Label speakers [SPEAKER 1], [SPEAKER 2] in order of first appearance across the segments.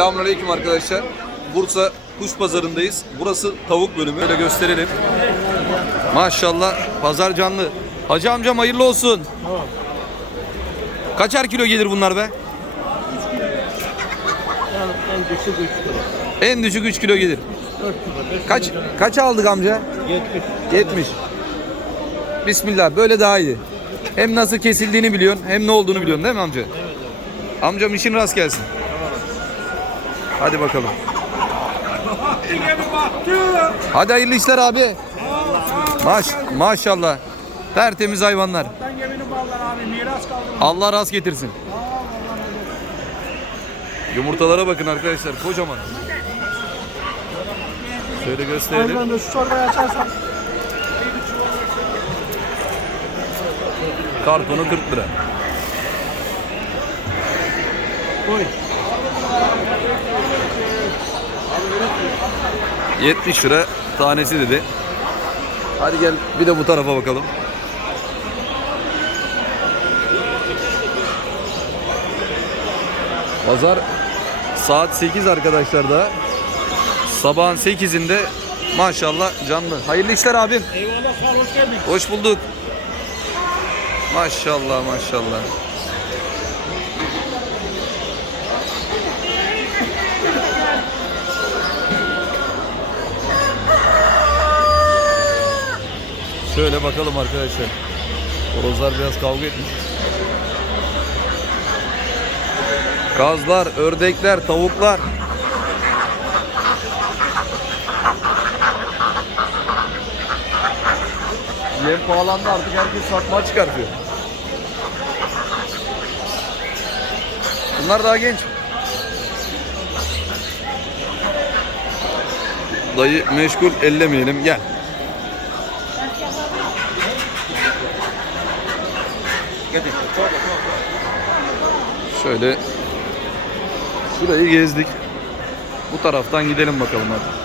[SPEAKER 1] Selamünaleyküm arkadaşlar. Bursa Kuş Pazarı'ndayız. Burası tavuk bölümü. Böyle gösterelim. Maşallah pazar canlı. Hacı amcam hayırlı olsun. Kaçar kilo gelir bunlar be?
[SPEAKER 2] En düşük 3 kilo.
[SPEAKER 1] En düşük 3 kilo gelir.
[SPEAKER 2] 4 kilo. 5
[SPEAKER 1] Kaç kaç aldık amca?
[SPEAKER 2] 70.
[SPEAKER 1] 70. Bismillah böyle daha iyi. Hem nasıl kesildiğini biliyorsun hem ne olduğunu biliyorsun değil mi amca? Amcam işin rast gelsin. Hadi bakalım. Hadi hayırlı işler abi. Maş, maşallah. Tertemiz hayvanlar.
[SPEAKER 2] Ben geminin ballar abi miras kaldı.
[SPEAKER 1] Allah rast getirsin. Yumurtalara bakın arkadaşlar kocaman. Şöyle gösterelim.
[SPEAKER 2] Ben de şu çorbayı açarsan.
[SPEAKER 1] Kartonu 40 lira.
[SPEAKER 2] Koy.
[SPEAKER 1] 70 lira tanesi dedi. Hadi gel bir de bu tarafa bakalım. Pazar saat 8 arkadaşlar da. Sabahın 8'inde maşallah canlı. Hayırlı işler abim.
[SPEAKER 2] Eyvallah sağ ol hoş geldin.
[SPEAKER 1] Hoş bulduk. Maşallah maşallah. Şöyle bakalım arkadaşlar. Horozlar biraz kavga etmiş. Kazlar, ördekler, tavuklar. Yem pahalandı artık herkes satmaya çıkartıyor. Bunlar daha genç. Dayı meşgul ellemeyelim gel. Şöyle şurayı gezdik. Bu taraftan gidelim bakalım hadi.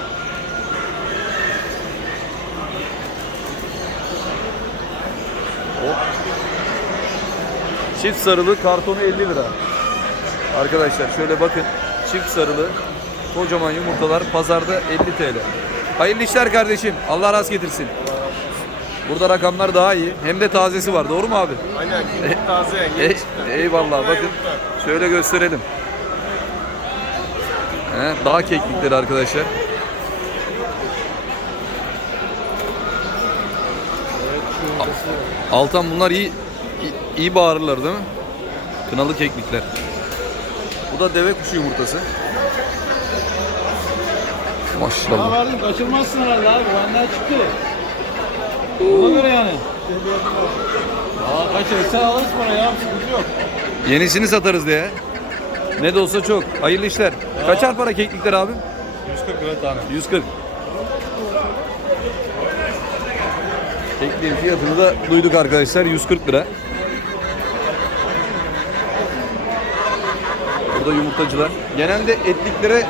[SPEAKER 1] Çift sarılı kartonu 50 lira. Arkadaşlar şöyle bakın. Çift sarılı kocaman yumurtalar pazarda 50 TL. Hayırlı işler kardeşim. Allah rast getirsin. Burada rakamlar daha iyi. Hem de tazesi var. Doğru mu abi?
[SPEAKER 3] Aynen taze
[SPEAKER 1] Ey, eyvallah. Bakın şöyle gösterelim. He, dağ keklikleri arkadaşlar. Altan bunlar iyi iyi, iyi bağırırlar değil mi? Kınalı keklikler. Bu da deve kuşu yumurtası. Maşallah.
[SPEAKER 2] vardım kaçırmazsın herhalde abi. Benden çıktı. Ona göre yani. Aa kaçırırsa alırız parayı ya. Sıkıntı yok.
[SPEAKER 1] Yenisini satarız diye. Ne de olsa çok. Hayırlı işler. Kaçar para keklikler abi?
[SPEAKER 2] 140 lira tane.
[SPEAKER 1] 140. Kekliğin fiyatını da duyduk arkadaşlar 140 lira. Burada yumurtacılar. Genelde etliklere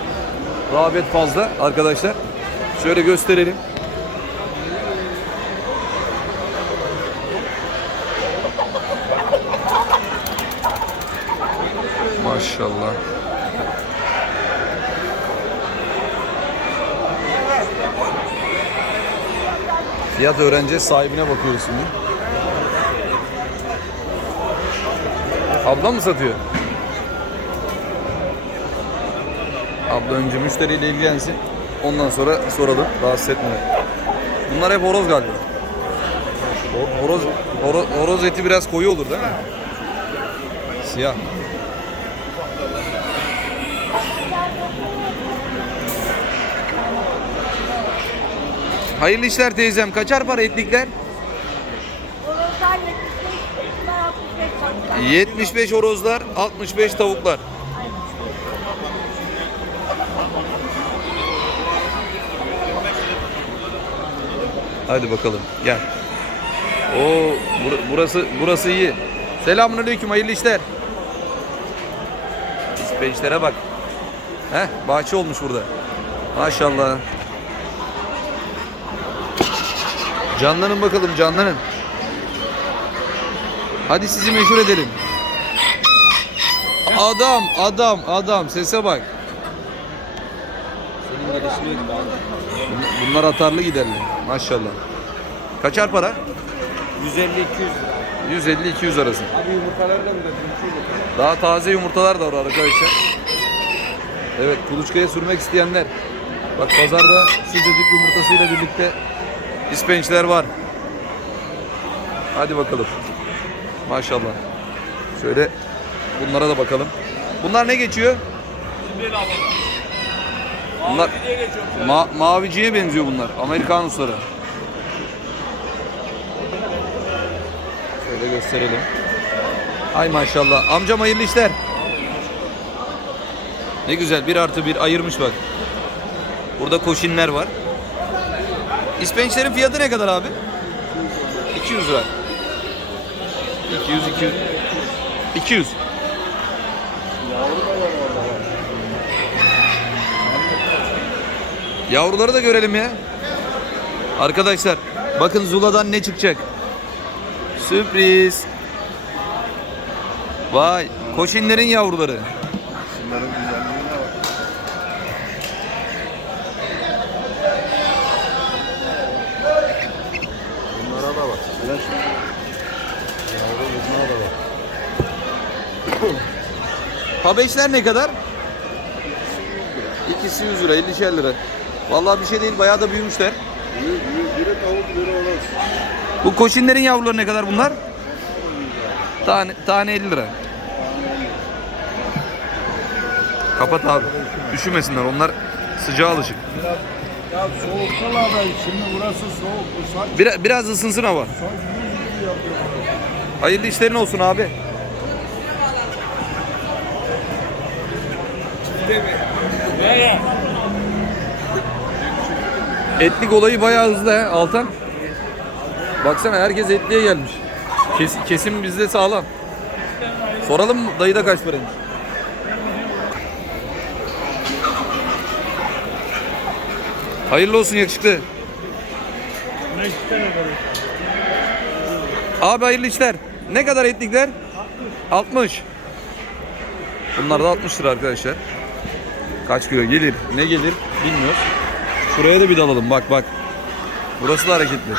[SPEAKER 1] rağbet fazla arkadaşlar. Şöyle gösterelim. Maşallah. Fiyat öğreneceğiz. Sahibine bakıyoruz şimdi. Abla mı satıyor? Abla önce müşteriyle ilgilensin. Ondan sonra soralım. Rahatsız etmeden. Bunlar hep horoz galiba. Ho- Horoz, horo- horoz eti biraz koyu olur değil mi? Siyah. Hayırlı işler teyzem. Kaçar para etlikler?
[SPEAKER 4] Horozlar 75, bunlar 65 tavuklar.
[SPEAKER 1] 75 horozlar, 65 tavuklar. Hadi bakalım gel. Oo bur- burası burası iyi. Selamünaleyküm hayırlı işler. İspençlere bak. Heh bahçe olmuş burada. Maşallah. Canlanın bakalım canlanın. Hadi sizi meşhur edelim. Adam, adam, adam. Sese bak.
[SPEAKER 2] Abi.
[SPEAKER 1] Bunlar atarlı giderli. Maşallah. Kaçar para?
[SPEAKER 2] 150-200 lira.
[SPEAKER 1] 150-200 arası.
[SPEAKER 2] Abi yumurtaları da büyük
[SPEAKER 1] Daha taze yumurtalar da var arkadaşlar. Evet kuluçkaya sürmek isteyenler. Bak pazarda sıcacık yumurtasıyla birlikte ispençler var. Hadi bakalım. Maşallah. Şöyle bunlara da bakalım. Bunlar ne geçiyor? Bunlar ma- maviciye benziyor bunlar. Amerikanusları. Şöyle gösterelim. Ay maşallah. Amcam hayırlı işler. Ne güzel bir artı bir ayırmış bak. Burada koşinler var. İspençlerin fiyatı ne kadar abi? 200 lira. 200 200 200. Yavruları da görelim ya. Arkadaşlar bakın Zula'dan ne çıkacak. Sürpriz. Vay koşinlerin yavruları.
[SPEAKER 3] Şunların güzelliğine bak. Bunlara da bak. Biraz Yavru bunlara da bak.
[SPEAKER 1] Pabeşler ne kadar? İkisi 100 lira, 50'şer lira. Vallahi bir şey değil, bayağı da büyümüşler.
[SPEAKER 3] Biri tavuk, biri.
[SPEAKER 1] Bu koçinlerin yavruları ne kadar bunlar? Tane, tane 50 lira. Kapat abi. Üşümesinler, onlar sıcağa alışık.
[SPEAKER 3] Ya soğuktalar da şimdi burası soğuk. Bu saç
[SPEAKER 1] Biraz, biraz ısınsın hava. Hayırlı işlerin olsun abi. Etlik olayı bayağı hızlı he Altan. Baksana herkes etliye gelmiş. Kes, kesim bizde sağlam. Soralım mı dayıda kaç paraymış? Hayırlı olsun yakışıklı. Abi hayırlı işler. Ne kadar etlikler? 60. Bunlar da 60 lira arkadaşlar. Kaç kilo gelir? Ne gelir? Bilmiyoruz. Şuraya da bir dalalım. Bak bak. Burası da hareketli.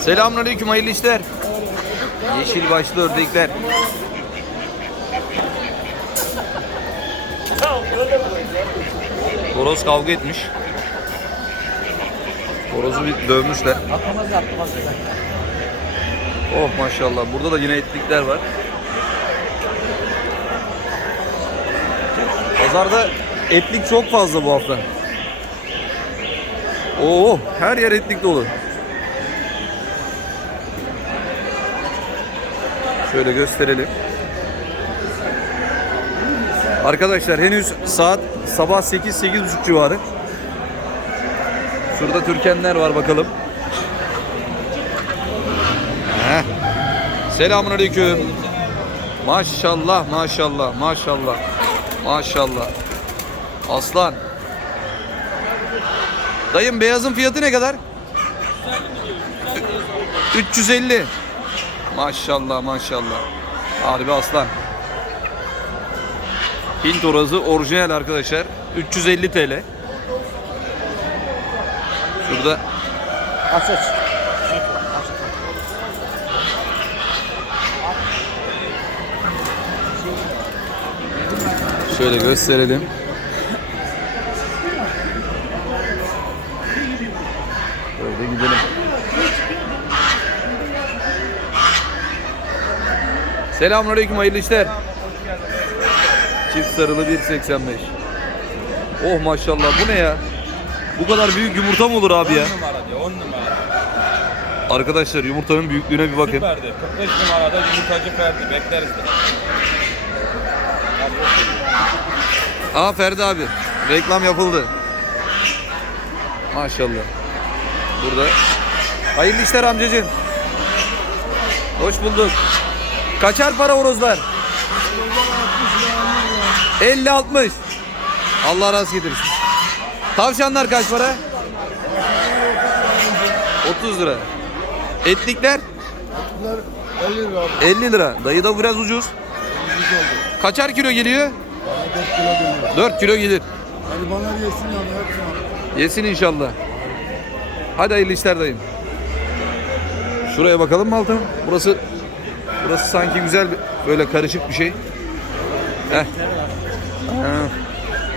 [SPEAKER 1] Selamünaleyküm hayırlı işler. Yeşil başlı ördekler. Horoz kavga etmiş. Horozu bir dövmüşler. Oh maşallah. Burada da yine etlikler var. Pazarda etlik çok fazla bu hafta. Oo, her yer etlik dolu. Şöyle gösterelim. Arkadaşlar henüz saat sabah 8-8.30 civarı. Şurada Türkenler var bakalım. Heh. Selamun aleyküm. Maşallah maşallah maşallah. Maşallah. Aslan. Dayım beyazın fiyatı ne kadar? 350. Maşallah maşallah. Harbi aslan. Hint orası orijinal arkadaşlar. 350 TL. Şurada
[SPEAKER 2] Aç aç.
[SPEAKER 1] şöyle gösterelim. Böyle gidelim. Selamünaleyküm hayırlı işler. Çift sarılı 1.85. Oh maşallah bu ne ya? Bu kadar büyük yumurta mı olur abi ya?
[SPEAKER 2] numara diyor 10 numara.
[SPEAKER 1] Arkadaşlar yumurtanın büyüklüğüne bir bakın.
[SPEAKER 2] Ferdi. 45 numarada yumurtacı Ferdi. Bekleriz de.
[SPEAKER 1] Aa Ferdi abi. Reklam yapıldı. Maşallah. Burada. Hayırlı işler amcacığım. Hoş bulduk. Kaçar para horozlar? 50-60. Allah razı getirsin. Tavşanlar kaç para? 30 lira. Etlikler
[SPEAKER 3] Bunlar 50 lira abi.
[SPEAKER 1] 50 lira. Dayı da biraz ucuz. Kaçar kilo geliyor?
[SPEAKER 3] Bana 4 kilo geliyor.
[SPEAKER 1] 4 kilo gelir.
[SPEAKER 3] Hadi bana yesin yani.
[SPEAKER 1] Yesin inşallah. Hadi hayırlı işler dayım. Şuraya bakalım mı Altan? Burası burası sanki güzel bir- böyle karışık bir şey. Heh.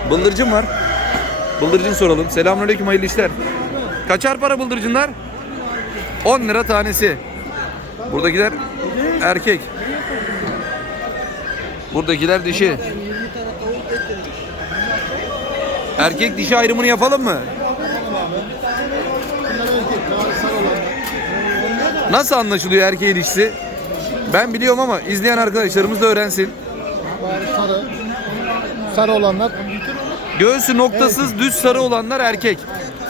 [SPEAKER 1] Bıldırcın var. Bıldırcın soralım. Selamünaleyküm hayırlı işler. Kaçar para bıldırcınlar? 10 lira tanesi. Buradakiler erkek. Buradakiler dişi. Erkek dişi ayrımını yapalım mı? Nasıl anlaşılıyor erkeğin dişisi? Ben biliyorum ama izleyen arkadaşlarımız da öğrensin.
[SPEAKER 3] Sarı. Sarı olanlar.
[SPEAKER 1] Göğsü noktasız düz sarı olanlar erkek.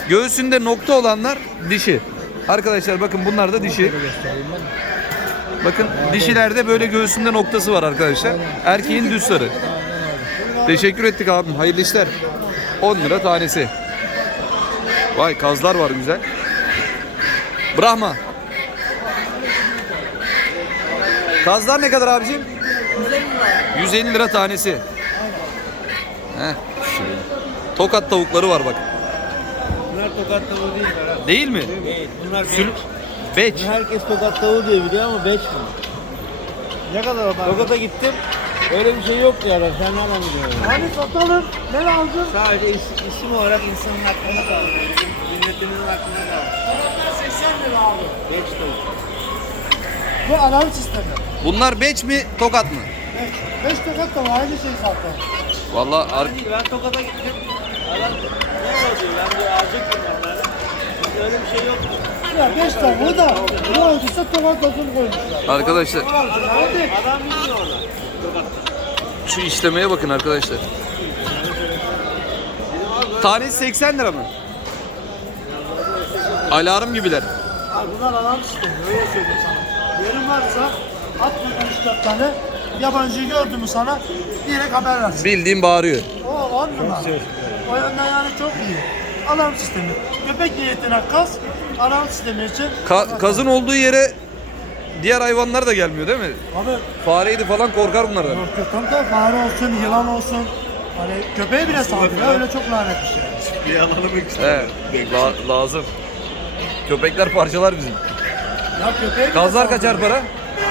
[SPEAKER 1] Göğsünde nokta olanlar dişi. Arkadaşlar bakın bunlar da dişi. Bakın dişilerde böyle göğsünde noktası var arkadaşlar. Erkeğin düz sarı. Teşekkür ettik abim. Hayırlı işler. 10 lira tanesi. Vay kazlar var güzel. Brahma. Kazlar ne kadar abicim? 150 lira tanesi. Heh. Tokat tavukları var bak.
[SPEAKER 2] Bunlar tokat tavuğu değil Berat.
[SPEAKER 1] Değil mi?
[SPEAKER 2] Değil. Bunlar
[SPEAKER 1] Sül Beç.
[SPEAKER 2] Herkes tokat tavuğu diye biliyor ama beş mi?
[SPEAKER 3] Ne kadar o
[SPEAKER 2] Tokat'a gittim. Öyle bir şey yoktu ya. Sen nereden biliyorsun?
[SPEAKER 3] Hani satalım. Ne lazım?
[SPEAKER 2] Sadece isim, isim olarak insanın aklına kaldı. Milletinin aklına kaldı.
[SPEAKER 3] 80 lira abi.
[SPEAKER 2] Beş tavuk.
[SPEAKER 3] Bu alarm sistemi.
[SPEAKER 1] Bunlar beç mi tokat mı?
[SPEAKER 3] 5 tokat da var, aynı şey zaten.
[SPEAKER 2] Değil, ben Tokat'a gittim. Adam ne oldu? Ben de alacaktım onları. Öyle bir şey yoktu.
[SPEAKER 3] Ya 5 tavuğu da ne olduysa tokat tadını koymuşlar.
[SPEAKER 1] arkadaşlar
[SPEAKER 3] Hadi.
[SPEAKER 2] Adam bilmiyor. Tokat'ta.
[SPEAKER 1] şu işlemeye bakın arkadaşlar. Tanesi 80 lira mı? Alarm gibiler.
[SPEAKER 3] Abi bunlar alarm sistemi, öyle söyleyeyim sana. Yerin varsa at buradan 3 tane. Yabancıyı gördü mü sana direkt haber versin.
[SPEAKER 1] Bildiğim bağırıyor.
[SPEAKER 3] O on numara. O yönden yani çok iyi. Alarm sistemi. Köpek niyetine kas, alarm sistemi için.
[SPEAKER 1] Ka- kazın olduğu yere diğer hayvanlar da gelmiyor değil mi?
[SPEAKER 3] Abi
[SPEAKER 1] Fareydi falan korkar bunlardan.
[SPEAKER 3] yok yok tam da fare olsun, yılan olsun. Hani köpeğe bile saldırıyor, öyle çok lanet bir şey.
[SPEAKER 2] Bir alalım
[SPEAKER 1] He, la- lazım. Köpekler parçalar bizim.
[SPEAKER 3] Ya köpeğe bile
[SPEAKER 1] Kazlar kaçar para?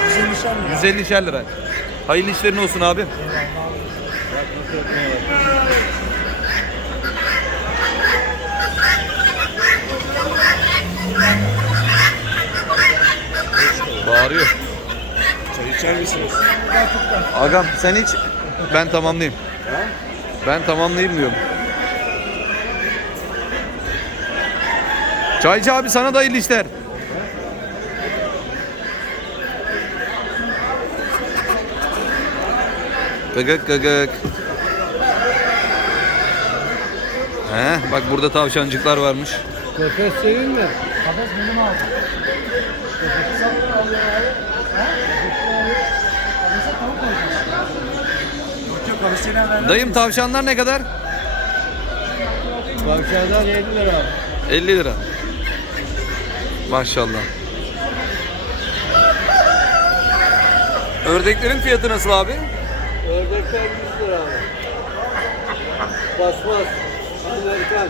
[SPEAKER 3] Güzel nişan ya.
[SPEAKER 1] 150 lira. Hayırlı işlerin olsun abim. Bağırıyor.
[SPEAKER 2] Çay içer misiniz?
[SPEAKER 1] Agam sen hiç ben tamamlayayım. Ben tamamlayayım diyorum. Çaycı abi sana da hayırlı işler. Gıgık gıgık. He, bak burada tavşancıklar varmış.
[SPEAKER 2] Nefes senin mi?
[SPEAKER 3] Kafes benim aldım. Kafesi satın alıyor abi. Ha? Tavuk. Yok yok nereden?
[SPEAKER 1] Dayım tavşanlar ne kadar?
[SPEAKER 2] Tavşanlar 50 lira.
[SPEAKER 1] 50 lira. Maşallah. Ördeklerin fiyatı nasıl abi?
[SPEAKER 2] Ördekler 100 lira abi. Basmaz. Amerikan.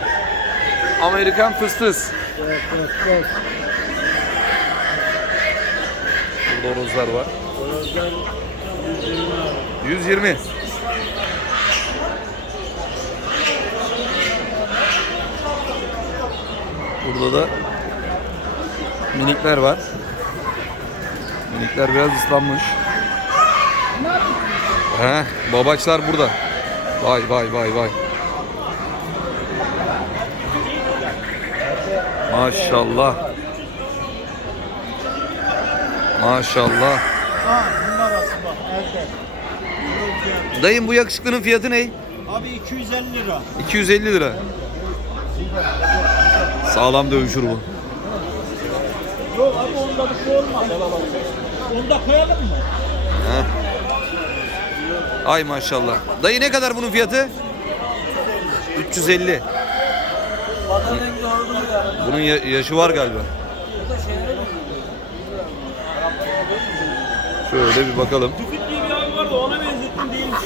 [SPEAKER 1] Amerikan fıstıs.
[SPEAKER 2] Evet, basmaz.
[SPEAKER 1] Burada horozlar var.
[SPEAKER 2] Horozlar 120 abi.
[SPEAKER 1] 120. Burada da minikler var. Minikler biraz ıslanmış. He, babaçlar burada. Vay vay vay vay. Maşallah. Maşallah.
[SPEAKER 3] Ha bunlar aslında bak erkek.
[SPEAKER 1] Dayım bu yakışıklının fiyatı ne?
[SPEAKER 3] Abi 250 lira.
[SPEAKER 1] 250 lira. Sağlam dövüşür bu.
[SPEAKER 3] Yok abi onda bir şey olmaz. Onu da koyalım mı?
[SPEAKER 1] Ha. Ay maşallah. Dayı ne kadar bunun fiyatı? 350. Bunun ya- yaşı var galiba. Şöyle bir bakalım.
[SPEAKER 2] Tüfük diye bir abi vardı ona benzettim değilmiş.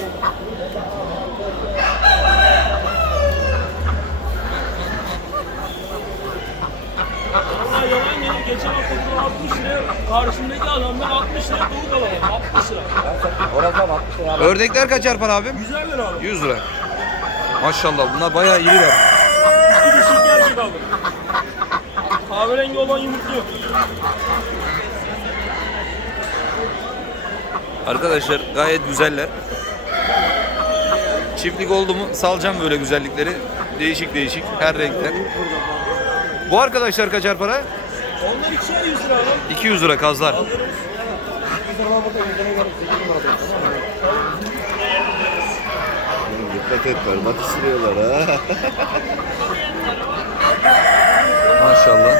[SPEAKER 2] Valla yalan gelir geçen hafta bunu 60 lira karşımdaki adamdan 60 lira tavuk alalım 60 lira.
[SPEAKER 3] 60 lira.
[SPEAKER 1] Ördekler kaçar para abim?
[SPEAKER 2] 100 lira abi.
[SPEAKER 1] 100 lira. Maşallah bunlar bayağı iriler.
[SPEAKER 2] Erkek aldım. Kahverengi olan yumurtluyor.
[SPEAKER 1] Arkadaşlar gayet güzeller. Çiftlik oldu mu salacağım böyle güzellikleri. Değişik değişik her renkten. Bu arkadaşlar kaçar para?
[SPEAKER 2] Onlar ikişer 100 lira lan.
[SPEAKER 1] 200 lira kazlar.
[SPEAKER 5] Dikkat et parmak ısırıyorlar ha.
[SPEAKER 1] Maşallah.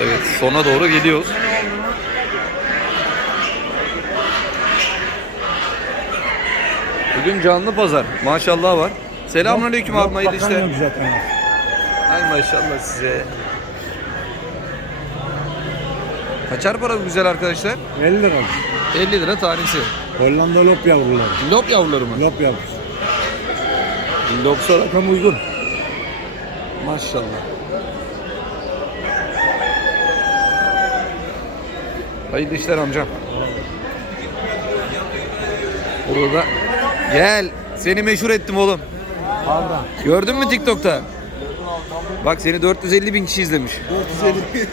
[SPEAKER 1] Evet sona doğru geliyoruz. Bugün canlı pazar. Maşallah var. Selamünaleyküm abi hayırlı işler. Ay maşallah size. Kaçar para bu güzel arkadaşlar?
[SPEAKER 6] 50 lira.
[SPEAKER 1] 50 lira tanesi.
[SPEAKER 6] Hollanda lop yavruları.
[SPEAKER 1] Lop yavruları mı?
[SPEAKER 6] Lop yavrusu.
[SPEAKER 1] Lopsa
[SPEAKER 6] Rakam uygun.
[SPEAKER 1] Maşallah. Hayırlı işler amcam. Burada da gel. Seni meşhur ettim oğlum. Gördün mü TikTok'ta? Bak seni 450 bin kişi izlemiş. 450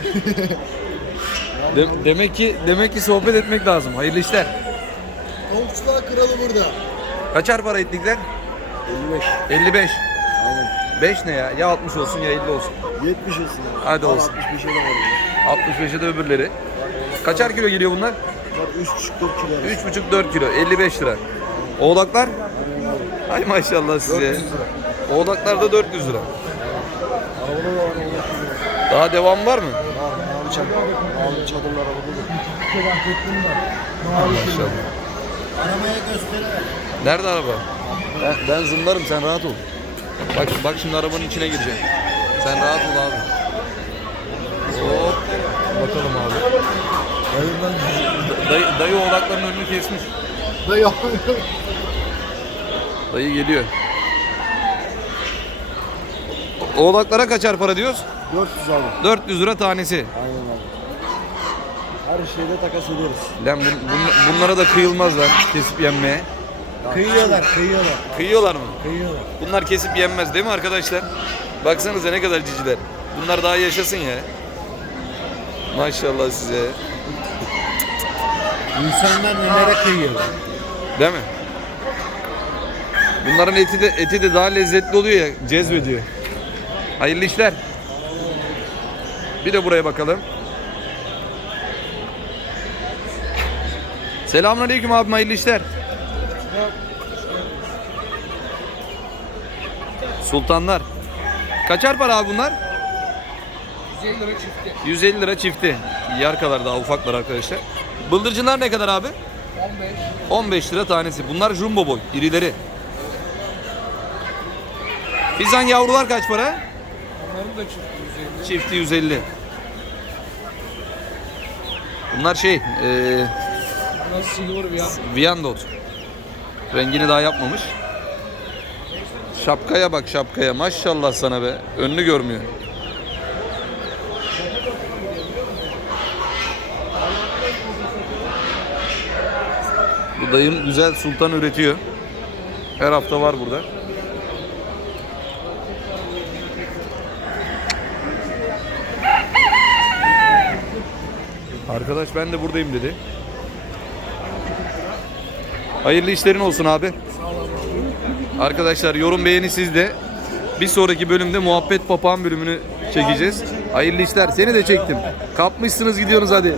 [SPEAKER 1] De- demek ki demek ki sohbet etmek lazım. Hayırlı işler.
[SPEAKER 5] Tavukçular kralı burada.
[SPEAKER 1] Kaçar para ettikler?
[SPEAKER 5] 55.
[SPEAKER 1] 55. 5 ne ya? Ya 60 olsun ya 50 olsun.
[SPEAKER 5] 70 olsun.
[SPEAKER 1] Hadi olsun.
[SPEAKER 5] 65'e de var.
[SPEAKER 1] 65'e de öbürleri. Kaçar kilo geliyor bunlar?
[SPEAKER 5] Bak 3,5-4 kilo.
[SPEAKER 1] 3,5-4 kilo. 55 lira. Oğlaklar? Ay maşallah size. Oğlaklar da 400 lira. Daha devam var mı?
[SPEAKER 5] Var. Mavi çadır. Mavi çadırlar arabada da.
[SPEAKER 1] Maşallah.
[SPEAKER 5] Arabaya göster.
[SPEAKER 1] Nerede araba? Ben, ben zımlarım sen rahat ol. Bak bak şimdi arabanın içine gireceğim. Sen rahat ol abi. Hop. Bakalım abi. Dayı, dayı oğlakların önünü kesmiş.
[SPEAKER 5] Da ya.
[SPEAKER 1] Dayı geliyor. Oğlaklara kaçar para diyoruz?
[SPEAKER 5] 400 abi.
[SPEAKER 1] 400 lira tanesi.
[SPEAKER 5] Aynen abi. Her şeyde takas ediyoruz.
[SPEAKER 1] Lan bun- bun- bunlara da kıyılmaz lan kesip yenmeye.
[SPEAKER 5] Kıyıyorlar, kıyıyorlar.
[SPEAKER 1] Kıyıyorlar mı?
[SPEAKER 5] Kıyıyorlar.
[SPEAKER 1] Bunlar kesip yenmez değil mi arkadaşlar? Baksanıza ne kadar ciciler. Bunlar daha yaşasın ya. Maşallah size.
[SPEAKER 5] İnsanlar nelere kıyıyorlar?
[SPEAKER 1] Değil mi? Bunların eti de eti de daha lezzetli oluyor ya, cezbediyor. Hayırlı işler. Bir de buraya bakalım. Selamünaleyküm abim, hayırlı işler. Sultanlar. Kaçar para abi bunlar? 150 lira çifti. 150 lira çifti. Yarkalar daha ufaklar arkadaşlar. Bıldırcınlar ne kadar abi? 15 lira tanesi. Bunlar jumbo boy, irileri. Fizan yavrular kaç para?
[SPEAKER 3] Onların da çift 150.
[SPEAKER 1] Çifti 150. Bunlar şey, eee
[SPEAKER 3] Nasıl silver bir yan.
[SPEAKER 1] Rengini daha yapmamış. Şapkaya bak şapkaya. Maşallah sana be. Önünü görmüyor. Bu dayım güzel sultan üretiyor. Her hafta var burada. Arkadaş ben de buradayım dedi. Hayırlı işlerin olsun abi. Arkadaşlar yorum beğeni sizde. Bir sonraki bölümde muhabbet papağan bölümünü çekeceğiz. Hayırlı işler. Seni de çektim. Kapmışsınız gidiyorsunuz hadi.